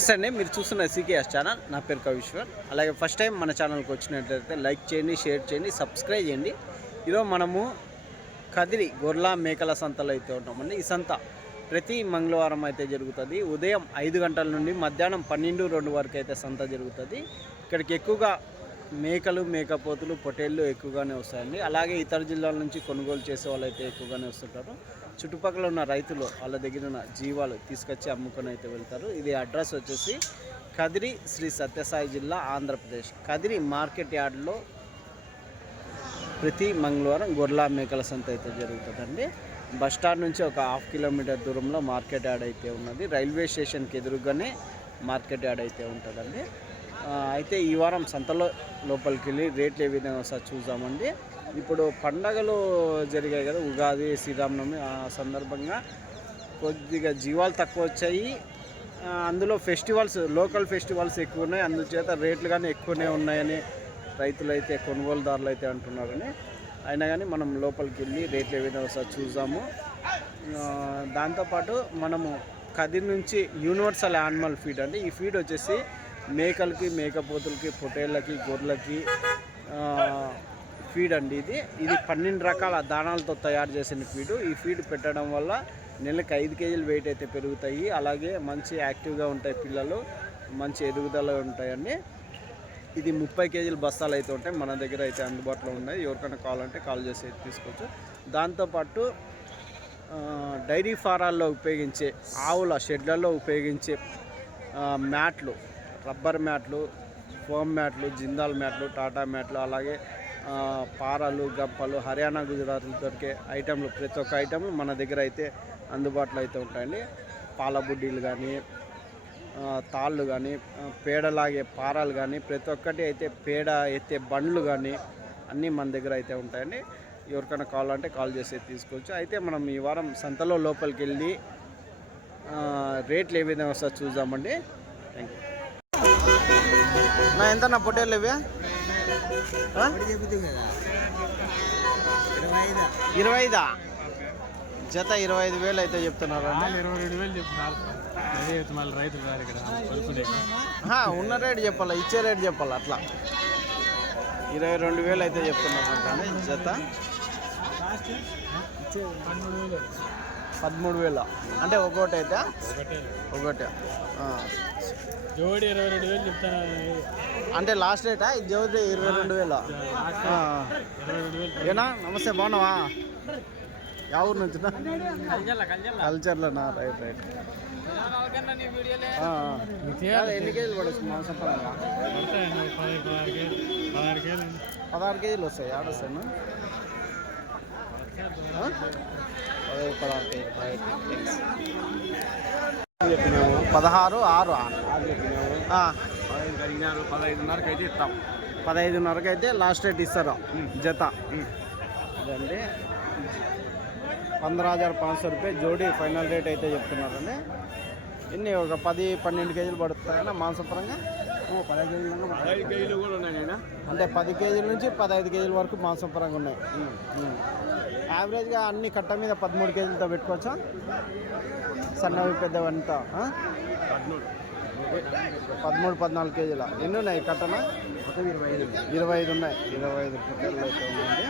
నమస్తే అండి, మీరు చూస్తున్న సీకేఎస్ ఛానల్. నా పేరు కవిశ్వర్. అలాగే ఫస్ట్ టైం మన ఛానల్కి వచ్చినట్లయితే లైక్ చేయండి, షేర్ చేయండి, సబ్స్క్రైబ్ చేయండి. ఈరోజు మనము కదిరి గొర్రెల మేకల సంతలో అయితే ఉంటామండి. ఈ సంత ప్రతి మంగళవారం అయితే జరుగుతుంది. ఉదయం 5 గంటల నుండి మధ్యాహ్నం 12-2 వరకు అయితే సంత జరుగుతుంది. ఇక్కడికి ఎక్కువగా మేకలు, మేకపోతులు, పొటేళ్ళు ఎక్కువగానే వస్తాయండి. అలాగే ఇతర జిల్లాల నుంచి కొనుగోలు చేసే వాళ్ళు అయితే ఎక్కువగానే వస్తుంటారు. చుట్టుపక్కల ఉన్న రైతులు వాళ్ళ దగ్గర ఉన్న జీవాలు తీసుకొచ్చి అమ్ముకొని అయితే వెళ్తారు. ఇది అడ్రస్ వచ్చేసి కదిరి, శ్రీ సత్యసాయి జిల్లా, ఆంధ్రప్రదేశ్. కదిరి మార్కెట్ యార్డ్లో ప్రతి మంగళవారం గొర్రెల మేకల సంత అయితే జరుగుతుందండి. బస్టాండ్ నుంచి ఒక 1/2 కిలోమీటర్ దూరంలో మార్కెట్ యార్డ్ అయితే ఉన్నది. రైల్వే స్టేషన్కి ఎదురుగానే మార్కెట్ యార్డ్ అయితే ఉంటుందండి. అయితే ఈ వారం సంతలో లోపలికి వెళ్ళి రేట్లు ఏ విధంగా ఒకసారి చూద్దామండి. ఇప్పుడు పండగలు జరిగాయి కదా, ఉగాది, శ్రీరామనవమి, ఆ సందర్భంగా కొద్దిగా జీవాలు తక్కువ వచ్చాయి. అందులో ఫెస్టివల్స్, లోకల్ ఫెస్టివల్స్ ఎక్కువ ఉన్నాయి, అందుచేత రేట్లు కానీ ఎక్కువనే ఉన్నాయని రైతులు అయితే, కొనుగోలుదారులు అయితే అంటున్నారని. అయినా కానీ మనం లోపలికి వెళ్ళి రేట్లు ఏ విధంగా ఒకసారి చూద్దాము. దాంతోపాటు మనము కదిరి నుంచి యూనివర్సల్ యానిమల్ ఫీడ్ అండి. ఈ ఫీడ్ వచ్చేసి మేకలకి, మేకపోతులకి, పొటేళ్ళకి, గొర్రెలకి ఫీడ్ అండి. ఇది 12 రకాల దాణాలతో తయారు చేసిన ఫీడు. ఈ ఫీడ్ పెట్టడం వల్ల నెలకు 5 కేజీలు వెయిట్ అయితే పెరుగుతాయి. అలాగే మంచి యాక్టివ్గా ఉంటాయి పిల్లలు, మంచి ఎదుగుదల ఉంటాయండి. ఇది 30 కేజీల బస్తాలు అయితే ఉంటాయి. మన దగ్గర అయితే అందుబాటులో ఉన్నాయి. ఎవరికైనా కావాలంటే కాల్ చేసి అయితే తీసుకోవచ్చు. దాంతోపాటు డైరీ ఫారాల్లో ఉపయోగించే, ఆవుల షెడ్లలో ఉపయోగించే మ్యాట్లు, రబ్బర్ మ్యాట్లు, ఫోమ్ మ్యాట్లు, జిందాల్ మ్యాట్లు, టాటా మ్యాట్లు, అలాగే పారలు, గంపలు, హర్యానా, గుజరాత్లో దొరికే ఐటెంలు, ప్రతి ఒక్క ఐటెంలు మన దగ్గర అయితే అందుబాటులో అయితే ఉంటాయండి. పాల బుడ్డీలు కానీ, తాళ్ళు కానీ, పేడలాగే పారాలు కానీ, ప్రతి ఒక్కటి అయితే పేడ ఎత్తే బండ్లు కానీ అన్నీ మన దగ్గర అయితే ఉంటాయండి. ఎవరికైనా కావాలంటే కాల్ చేసి తీసుకోవచ్చు. అయితే మనం ఈ వారం సంతలో లోపలికి వెళ్ళి రేట్లు ఏ విధంగా వస్తా చూద్దామండి. Thank you. నా ఎంత నా పొట్టేళ్ళు ఇవి 25 జత 25,000 అయితే చెప్తున్నారు అండి. 22,000 చెప్తున్నారు. ఉన్న రేటు చెప్పాలా, ఇచ్చే రేటు చెప్పాలా, అట్లా 22,000 అయితే చెప్తున్నారు అంటే జత 13,000 అంటే ఒక్కోటి అయితే ఒకటే జోడి 22,000 చెప్తాను అంటే లాస్ట్ రేటా? జోడి 22,000. ఏనా? నమస్తే, బాగున్నావా? యా ఊరు నుంచి? కల్చర్లోనా? రైట్. ఎన్ని కేజీలు పడవచ్చు మాంసం? 16 కేజీలు వస్తాయి. ఆడొస్తాను 16 కేజీలు. రైట్. 16, 15,500కి అయితే ఇస్తాం. 15,500కి అయితే లాస్ట్ రేట్ ఇస్తారు జత. ఇదండి 15,500 రూపాయలు జోడీ ఫైనల్ రేట్ అయితే చెప్తున్నారండి. ఇన్ని ఒక 10-12 కేజీలు పడుతాయన్నా మాంసపరంగా? 15 కేజీలు కూడా ఉన్నాయి. అంటే 10 కేజీల నుంచి 15 కేజీల వరకు మాంసపరంగా ఉన్నాయి. యావరేజ్గా అన్ని కట్ట మీద 13 కేజీలతో పెట్టుకోవచ్చా? సన్నవి పెద్దవంతా 13-14 కేజీల. ఎన్ని ఉన్నాయి కట్టన? 25 ఉన్నాయి. 25 పుట్టలు అయితే ఉందండి.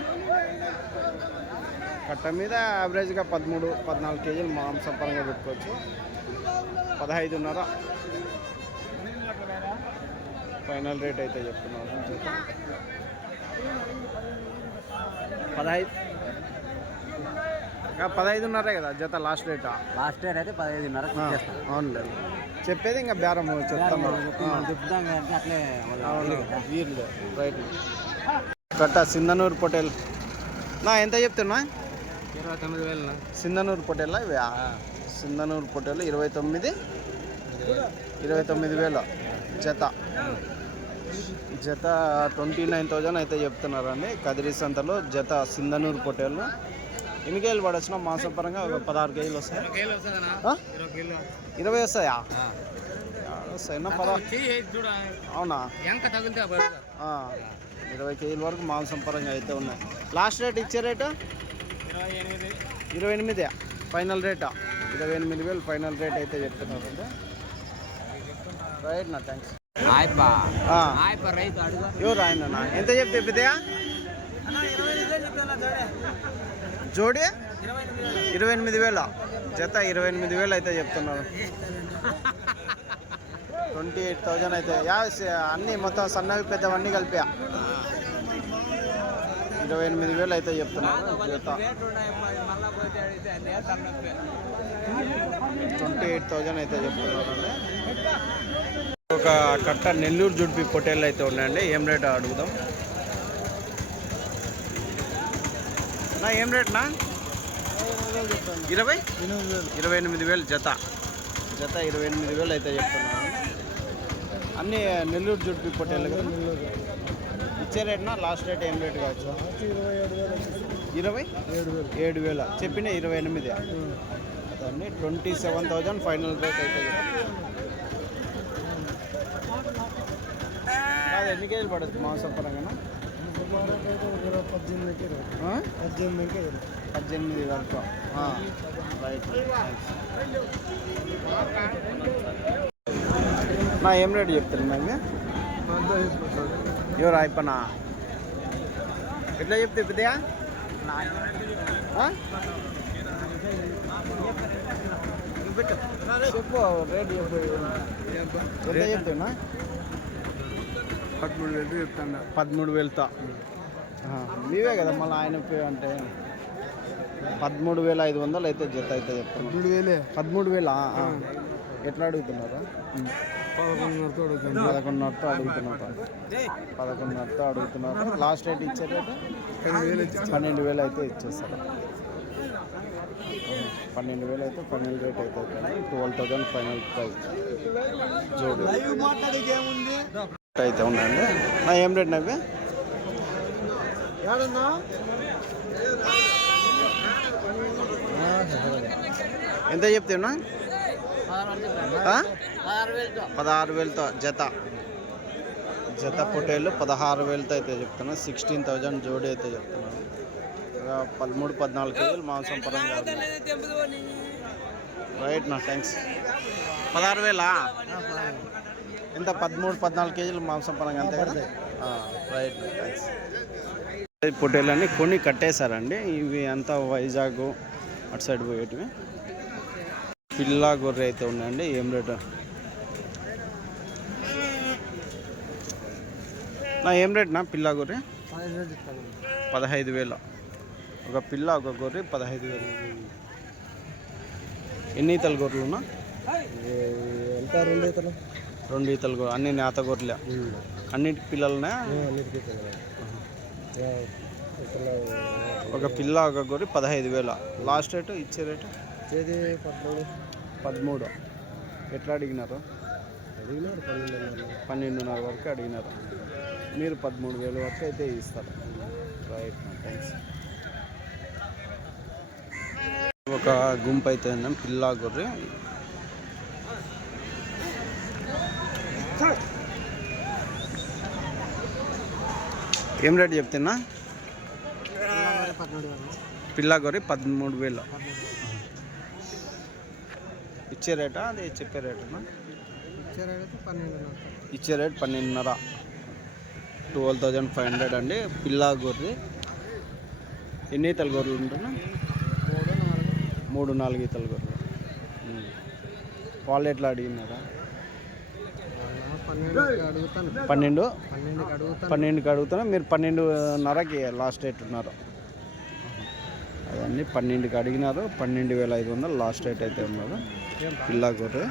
కట్ట మీద యావరేజ్గా 13-14 కేజీలు మాంసపరంగా పెట్టుకోవచ్చు. 15,500 ఫైనల్ రేట్ అయితే చెప్తున్నారు. 15,500 కదా జత లాస్ట్ రేట్? లాస్ట్ రేట్ అయితే 15,500. అవును, చెప్పేది ఇంకా బేరం చెప్తాం. అట్లే వీర్లు రైట్. కట్ట సింధనూరు పొటేల్ నా ఎంత చెప్తున్నా? 29,000. సింధనూరు పొటేలా ఇవి? సింధనూరు పొటేలు 29,000 జత. 29,000 అయితే చెప్తున్నారండి కదిరి సంతలో జత సింధనూరు పొటేళ్ళు. ఎన్ని కేజీలు పడొచ్చిన మాంసపరంగా? ఒక 16 కేజీలు వస్తాయి. 20 వస్తాయా? అవునా? 20 కేజీల వరకు మాంసం పరంగా అయితే ఉన్నాయి. లాస్ట్ రేట్ ఇచ్చే రేటు 28 ఫైనల్ రేటా? 28,000 ఫైనల్ రేట్ అయితే చెప్తున్నారండి. రైట్ నా థ్యాంక్స్. రైతు అడుగు ఎవరు ఆయన ఎంత చెప్తే పెద్దయా జోడి 28,000 జత 28,000 అయితే చెప్తున్నారు. 28,000 అయితే అన్నీ మొత్తం సన్నవి పెద్దవన్నీ కలిపా 28,000 అయితే చెప్తున్నారు జత. 28,000 అయితే చెప్తున్నారు. ఒక కట్ట నెల్లూరు జుడిపి పొట్టేళ్ళు అయితే ఉన్నాయండి. ఏం రేట్ అడుగుదాం నా? ఏం రేట్ నా? 28,000 జత 28,000 అయితే చెప్తున్నాను. అన్నీ నెల్లూరు జుడిపి పొట్టేళ్ళు కదా. ఇచ్చే రేట్ నా? లాస్ట్ రేట్ ఏం రేట్ కావచ్చు? 27,000 చెప్పిన 28 అదండి. 27,000 ఫైనల్ రేట్ అయితే కాదు. ఎన్ని కేజీలు పడుతుంది మాంసం పరంగా? 18 వరకు. రైట్. నా ఏం రేటు చెప్తారు నాకు? ఎవరు అయిపోయినా ఎట్లా చెప్తే పెద్దయా? చెప్పు రేటు చెప్పు. ఎంత చెప్తున్నా? 13,000 చెప్తాను. 13,000తో మీవే కదా మళ్ళీ ఆయన అంటే 13,500 అయితే జత అయితే చెప్తున్నా. 13,000 ఎట్లా అడుగుతున్నారు? 11,500తో అడుగుతున్నారు. లాస్ట్ రేట్ ఇచ్చే రేటు 12,000 అయితే ఇచ్చేస్తారు. 12,000 అయితే ఫైనల్ రేట్ అయితే 12,000 ఫైనల్ ప్రైస్ జోడి అయితే ఉందండి. నా ఏం రేట్ నవ్వి? ఎంత చెప్తున్నా? 16,000తో జత పొట్టేళ్ళు 16,000తో అయితే చెప్తున్నా. 16,000 జోడి అయితే చెప్తున్నాను. 13-14 కేజీలు మాంసం పరంగా. రైట్ నా థ్యాంక్స్. 16,000 ఎంత? 13-14 కేజీలు మాంసం పరంగా అంతే కదా. రైట్ నా థ్యాంక్స్. పొట్టేళ్ళన్నీ కొన్ని కట్టేశారండి. ఇవి అంతా వైజాగ్ అటు సైడ్ పోయేటివి. పిల్ల గొర్రె అయితే ఉన్నాయండి. ఏం రేటు నా? ఏం రేట్ నా పిల్ల గొర్రె? 15,000 ఒక పిల్ల ఒక గొర్రె 15,000. ఎన్ని ఈతల గొర్రెలు ఉన్నా? 2 ఈతల గొర్రెలు. అన్ని నేత గొర్రెలే. అన్నిటికి పిల్లలనే? ఒక పిల్ల ఒక గొర్రె 15,000. లాస్ట్ రేటు ఇచ్చే రేటు 13. ఎట్లా అడిగినారు? 12,500 వరకు అడిగినారు. మీరు 13,000 వరకు అయితే ఇస్తారు. Right thanks. ఒక గుంపు అయితే ఉందాం పిల్ల గొర్రె. ఏం రేట్ చెప్తున్నా? పిల్ల గొర్రె 13,000. ఇచ్చే రేటా? అది చెప్పే రేటా? ఇచ్చే రేట్ 12,500. 12,500 అండి పిల్ల గొర్రె. ఎన్ని ఈతల గొర్రెలు ఉంటున్నా? 3-4 ఈతల గొర్రెలు. వాళ్ళు ఎట్లా అడిగినారా? 12కి అడుగుతున్నా. మీరు 12,500కి లాస్ట్ రేట్ ఉన్నారు. అదన్నీ 12కి అడిగినారు. 12,500 లాస్ట్ రేట్ అయితే ఉన్నారు పిల్ల గొర్రె.